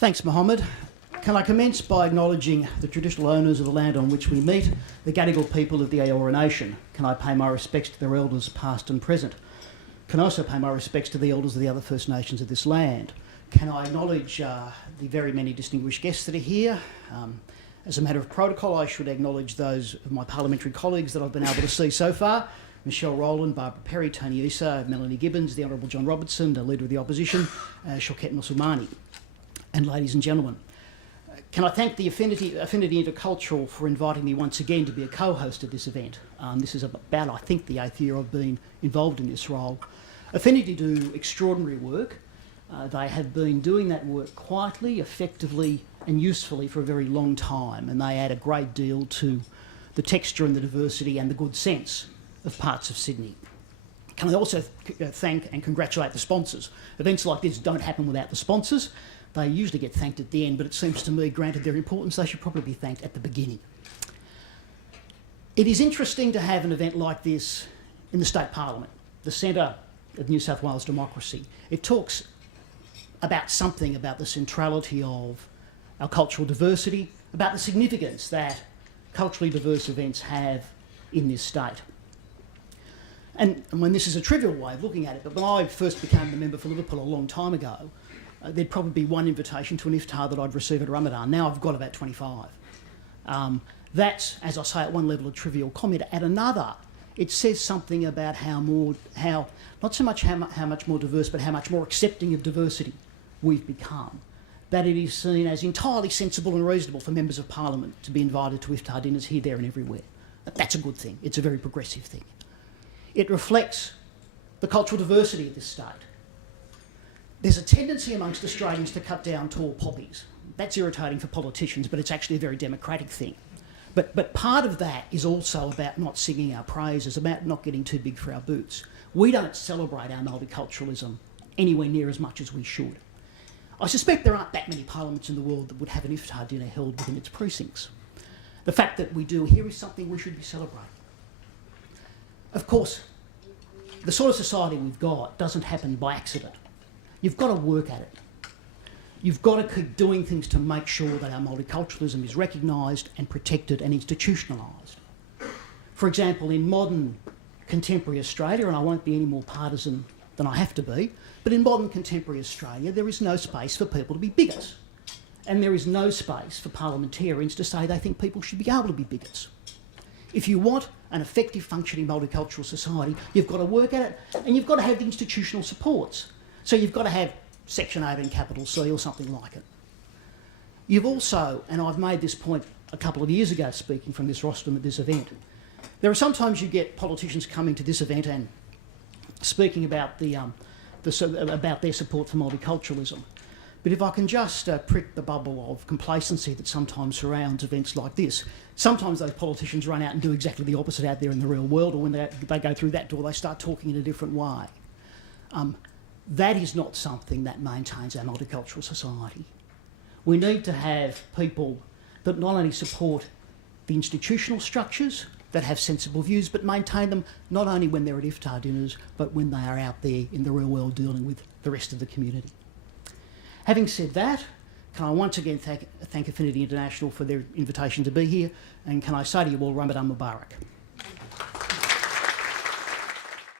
Thanks, Mohammed. Can I commence by acknowledging the traditional owners of the land on which we meet, the Gadigal people of the Eora Nation? Can I pay my respects to their elders past and present? Can I also pay my respects to the elders of the other First Nations of this land? Can I acknowledge the very many distinguished guests that are here? As a matter of protocol, I should acknowledge those of my parliamentary colleagues that I've been able to see so far: Michelle Rowland, Barbara Perry, Tony Issa, Melanie Gibbons, the Honourable John Robertson, the Leader of the Opposition, Shaukat Muslimani. And ladies and gentlemen, can I thank the Affinity Intercultural for inviting me once again to be a co-host of this event. This is about, I think, the 8th year I've been involved in this role. Affinity do extraordinary work. They have been doing that work quietly, effectively and usefully for a very long time, and they add a great deal to the texture and the diversity and the good sense of parts of Sydney. Can I also thank and congratulate the sponsors? Events like this don't happen without the sponsors. They usually get thanked at the end, but it seems to me, granted their importance, they should probably be thanked at the beginning. It is interesting to have an event like this in the State Parliament, the centre of New South Wales democracy. It talks about something about the centrality of our cultural diversity, about the significance that culturally diverse events have in this state. And when this is a trivial way of looking at it, but when I first became the member for Liverpool a long time ago, there'd probably be one invitation to an iftar that I'd receive at Ramadan. Now I've got about 25. That's, as I say, at one level a trivial comment. At another, it says something about how not so much how much more diverse, but how much more accepting of diversity we've become. That it is seen as entirely sensible and reasonable for members of Parliament to be invited to iftar dinners here, there and everywhere. That's a good thing. It's a very progressive thing. It reflects the cultural diversity of this state. There's a tendency amongst Australians to cut down tall poppies. That's irritating for politicians, but it's actually a very democratic thing. But part of that is also about not singing our praises, about not getting too big for our boots. We don't celebrate our multiculturalism anywhere near as much as we should. I suspect there aren't that many parliaments in the world that would have an iftar dinner held within its precincts. The fact that we do here is something we should be celebrating. Of course, the sort of society we've got doesn't happen by accident. You've got to work at it. You've got to keep doing things to make sure that our multiculturalism is recognised and protected and institutionalised. For example, in modern contemporary Australia, and I won't be any more partisan than I have to be, but in modern contemporary Australia, there is no space for people to be bigots. And there is no space for parliamentarians to say they think people should be able to be bigots. If you want an effective functioning multicultural society, you've got to work at it, and you've got to have the institutional supports. So you've got to have Section 18 capital C or something like it. You've also, and I've made this point a couple of years ago speaking from this rostrum at this event, there are sometimes you get politicians coming to this event and speaking about about their support for multiculturalism. But if I can just prick the bubble of complacency that sometimes surrounds events like this, sometimes those politicians run out and do exactly the opposite out there in the real world, or when they go through that door, they start talking in a different way. That is not something that maintains our multicultural society. We need to have people that not only support the institutional structures that have sensible views, but maintain them not only when they're at iftar dinners, but when they are out there in the real world dealing with the rest of the community. Having said that, can I once again thank Affinity International for their invitation to be here, and can I say to you all, Ramadan Mubarak.